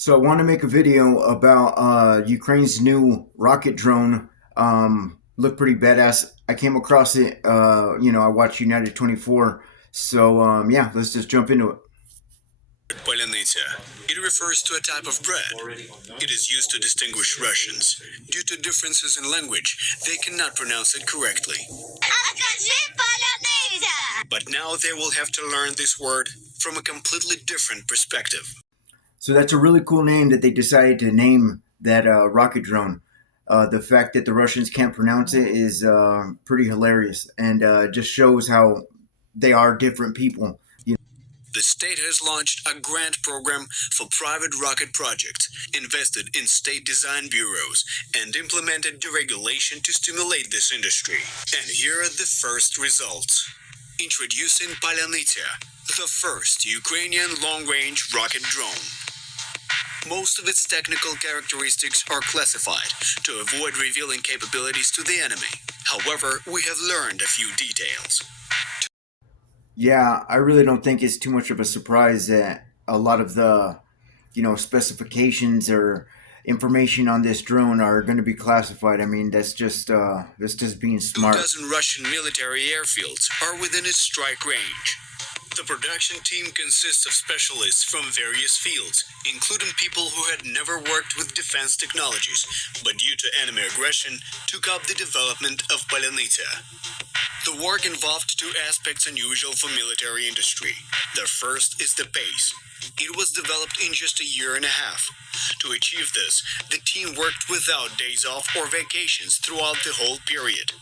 So I want to make a video about Ukraine's new rocket drone. Looked pretty badass. I came across it. I watched United 24. So yeah, let's just jump into it. Polyanitsa. It refers to a type of bread. It is used to distinguish Russians. Due to differences in language, they cannot pronounce it correctly. But now they will have to learn this word from a completely different perspective. So that's a really cool name that they decided to name that rocket drone. The fact that the Russians can't pronounce it is pretty hilarious, and just shows how they are different people. The state has launched a grant program for private rocket projects, invested in state design bureaus, and implemented deregulation to stimulate this industry. And here are the first results. Introducing Polyanitsa, the first Ukrainian long-range rocket drone. Most of its technical characteristics are classified to avoid revealing capabilities to the enemy. However, we have learned a few details. Yeah, I really don't think it's too much of a surprise that a lot of the, specifications or information on this drone are going to be classified. I mean, that's just being smart. 2,000 Russian military airfields are within its strike range. The production team consists of specialists from various fields, including people who had never worked with defense technologies, but due to enemy aggression, took up the development of Polyanitsa. The work involved two aspects unusual for military industry. The first is the pace. It was developed in just a year and a half. To achieve this, the team worked without days off or vacations throughout the whole period.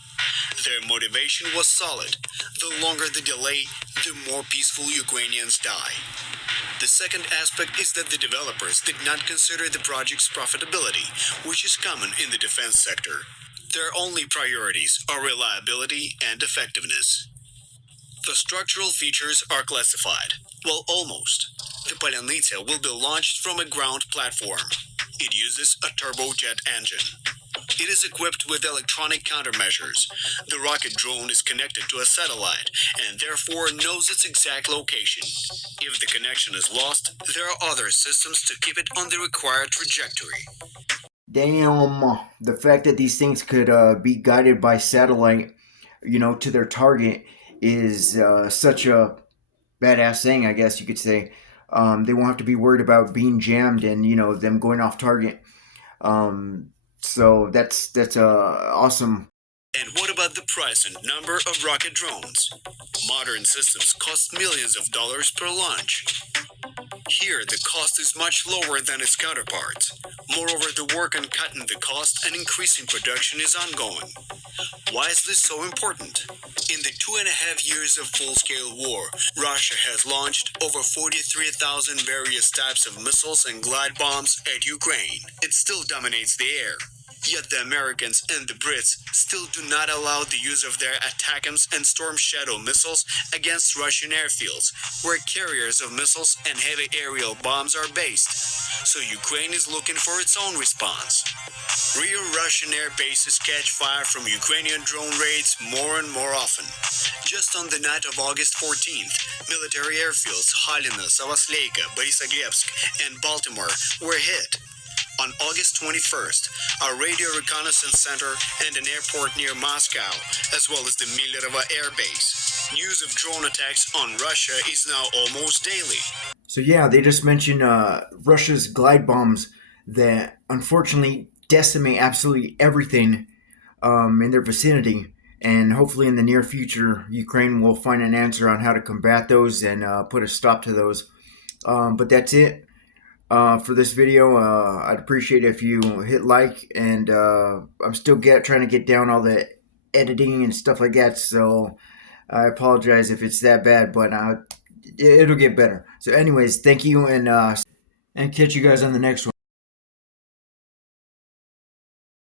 Their motivation was solid. The longer the delay, the more peaceful Ukrainians die. The second aspect is that the developers did not consider the project's profitability, which is common in the defense sector. Their only priorities are reliability and effectiveness. The structural features are classified. Well, almost. The Polyanitsa will be launched from a ground platform. It uses a turbojet engine. It is equipped with electronic countermeasures. The rocket drone is connected to a satellite and therefore knows its exact location. If the connection is lost, there are other systems to keep it on the required trajectory. Damn, the fact that these things could be guided by satellite, to their target is such a badass thing, I guess you could say. They won't have to be worried about being jammed and them going off target. So that's awesome. And what about the price and number of rocket drones? Modern systems cost millions of dollars per launch. Here, the cost is much lower than its counterparts. Moreover, the work on cutting the cost and increasing production is ongoing. Why is this so important? In the 2.5 years of full-scale war, Russia has launched over 43,000 various types of missiles and glide bombs at Ukraine. It still dominates the air. Yet the Americans and the Brits still do not allow the use of their ATACMS and Storm Shadow missiles against Russian airfields, where carriers of missiles and heavy aerial bombs are based. So Ukraine is looking for its own response. Real Russian air bases catch fire from Ukrainian drone raids more and more often. Just on the night of August 14th, military airfields Halina, Savasleika, Borisogrebsk, and Baltimore were hit. On August 21st, a radio reconnaissance center and an airport near Moscow, as well as the Millerova air base. News of drone attacks on Russia is now almost daily. So yeah, they just mentioned Russia's glide bombs that unfortunately decimate absolutely everything in their vicinity. And hopefully in the near future, Ukraine will find an answer on how to combat those and put a stop to those. But that's it. For this video. I'd appreciate it if you hit like, and I'm still trying to get down all the editing and stuff like that, so I apologize if it's that bad, but it'll get better. So anyways, thank you, and catch you guys on the next one.